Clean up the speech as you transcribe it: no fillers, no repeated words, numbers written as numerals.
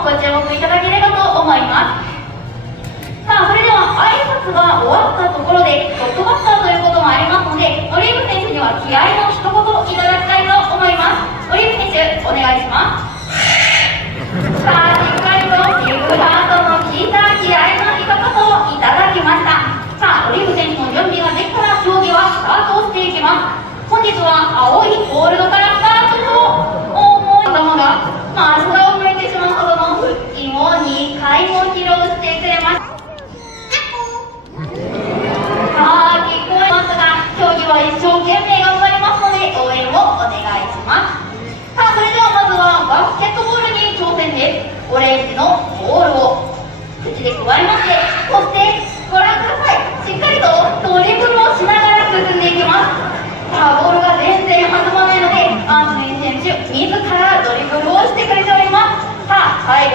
ご注目いただければと思います。さあ、それでは挨拶が終わったところでトップバッターということもありますので、オリーブ選手には気合の一言いただきたいと思います。オリーブ選手、お願いします。さあ、しっかりとビッグハートの効いた気合の一言をいただきました。さあ、オリーブ選手の準備ができたら競技はスタートしていきます。本日は青いホールドからスタートと思い頭が真下を向いてしまうほどの腹筋を2回も披露してくれました。さあ、聞こえますが、競技は一生懸命頑張りますので応援をお願いします。さあ、それではまずはバスケットボールに挑戦です。オレンジのボールを口でくわえまして、そしてご覧ください。しっかりとドリブルをしながら進んでいきます。さあ、ボールが全然弾まないので、アントニー選手自らドリブルをしてくれております。さあ、最